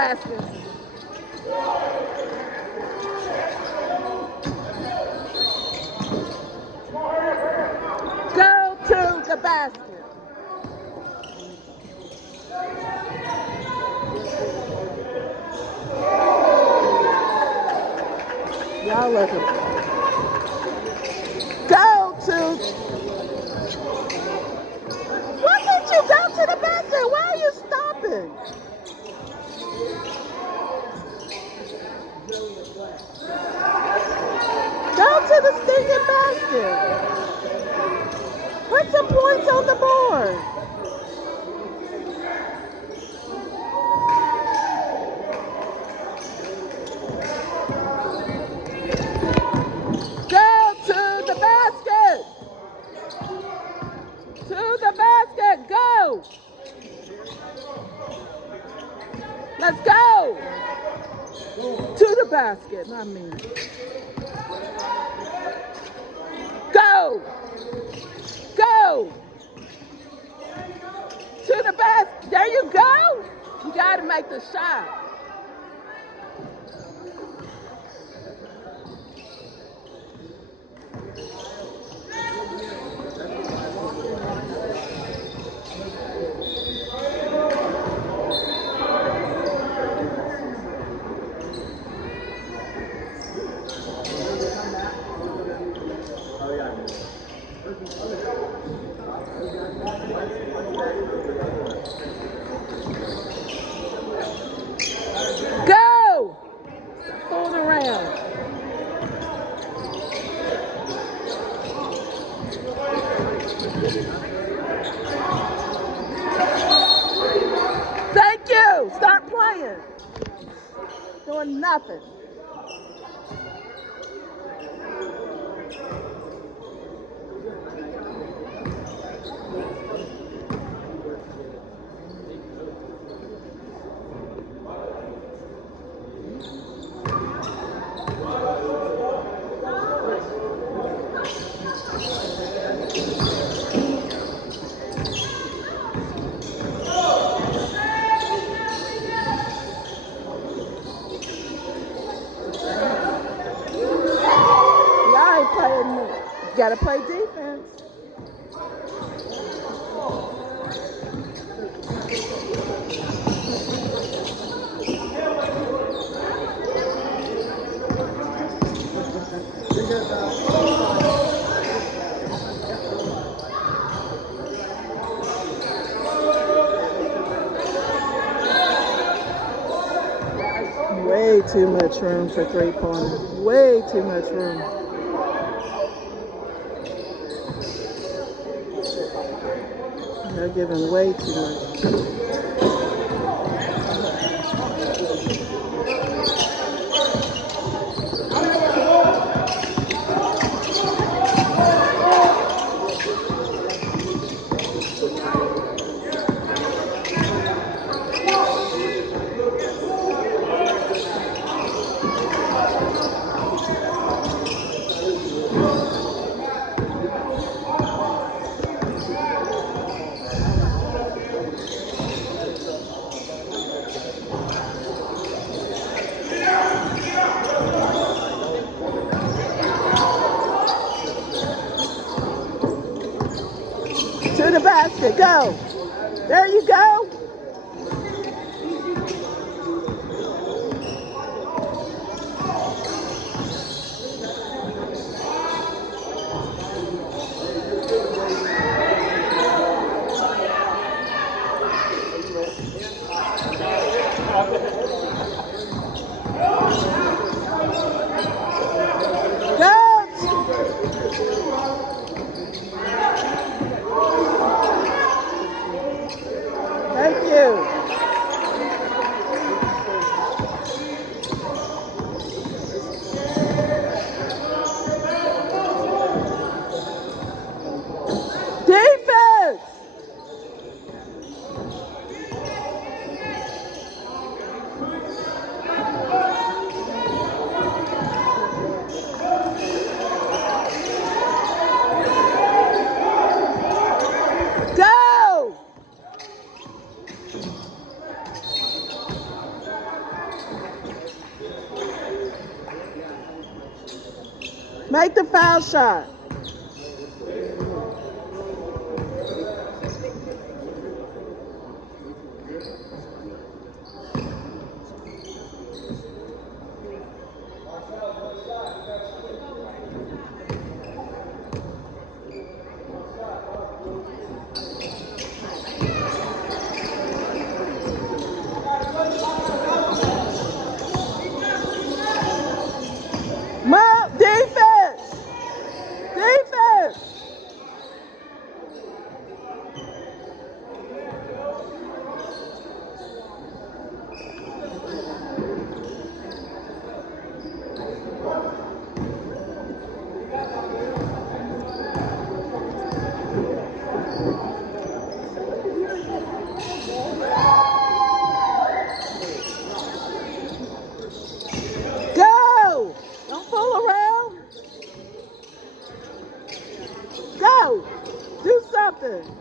basket. Go to the basket. Y'all look at go to. Why can't you go to the basket? Why are you stopping? Go to the stinking basket. Put some points on the board. Go to the basket. To the basket. Go. Let's go. To the basket. Not me. Go. Go. To the basket. There you go. You got to make the shot. Go. Stop fooling around. Thank you. Start playing. Doing nothing. You gotta play defense. Way too much room for three-pointer. Way too much room. They're giving way too much. To the basket, go. There you go. foul shot. Move, defense! Defense! Go! Don't fool around. Go! Do something.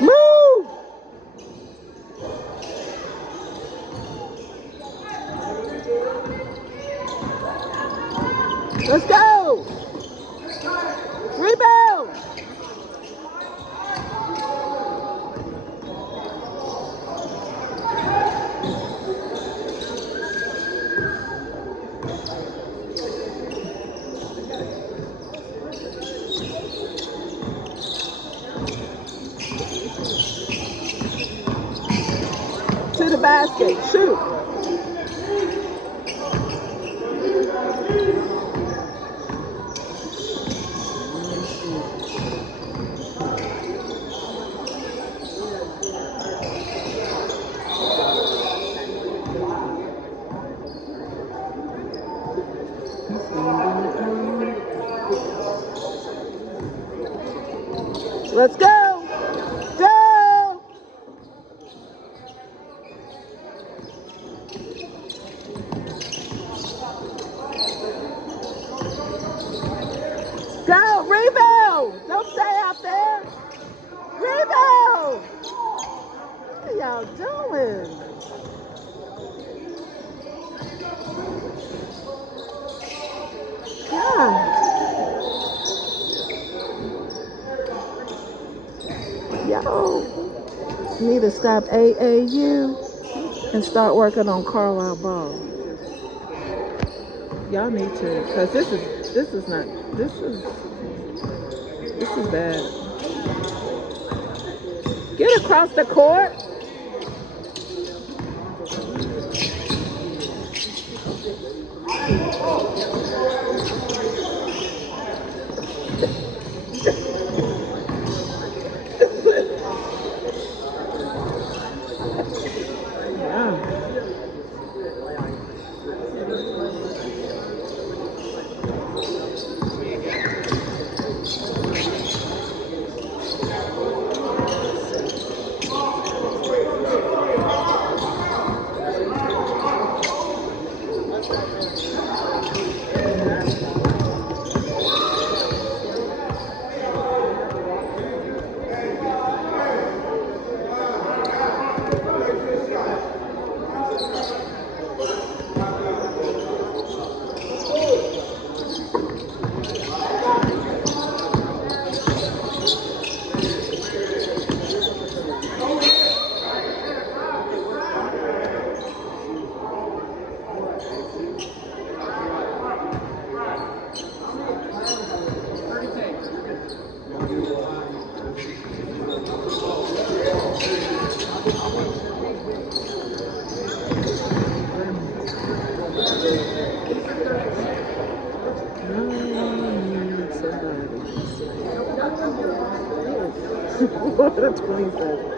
Move! Let's go! Rebound! To the basket. Shoot. Let's go. Go. Go. Rebound. Don't stay out there. Rebound. What are y'all doing? God. Y'all need to stop AAU and start working on Carlisle ball. Y'all need to, because this is bad. Get across the court. What a 27.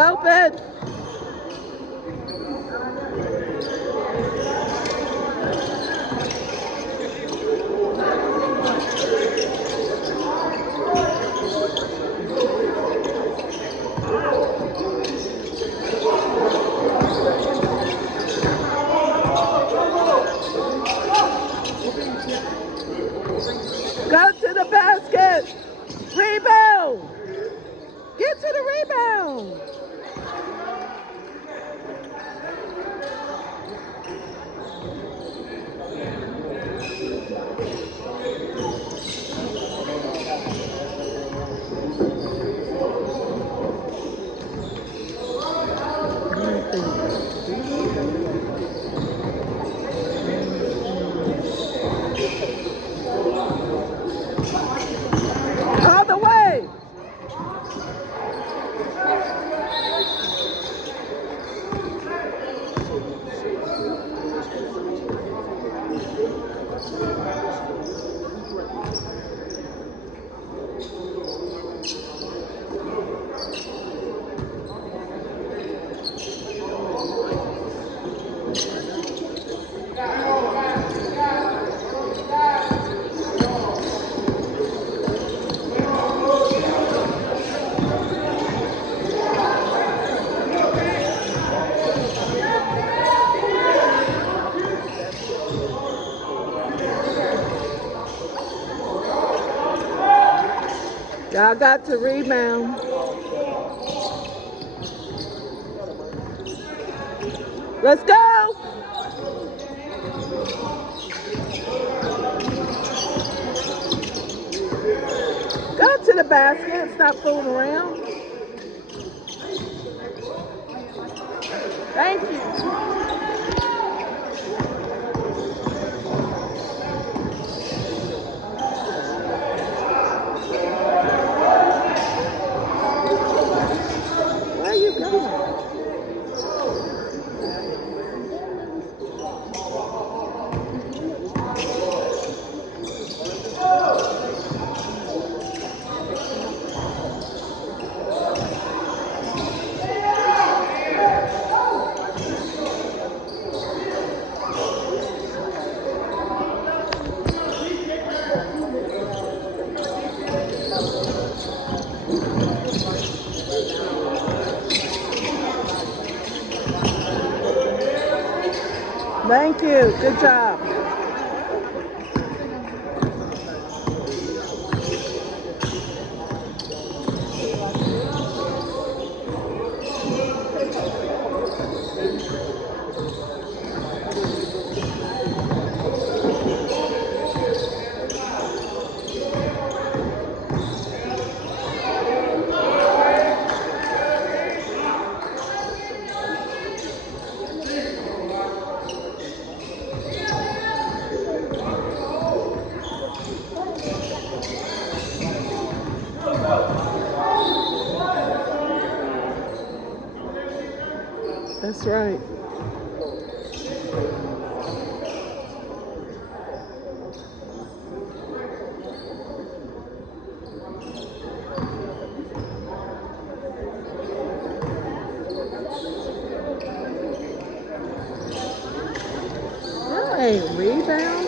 open. Go to the basket. Rebound. Get to the rebound. All the way. Y'all got to rebound. Let's go. Go to the basket. Stop fooling around. Thank you. Where are you going? Thank you. Good job. That's right. Hey, rebound.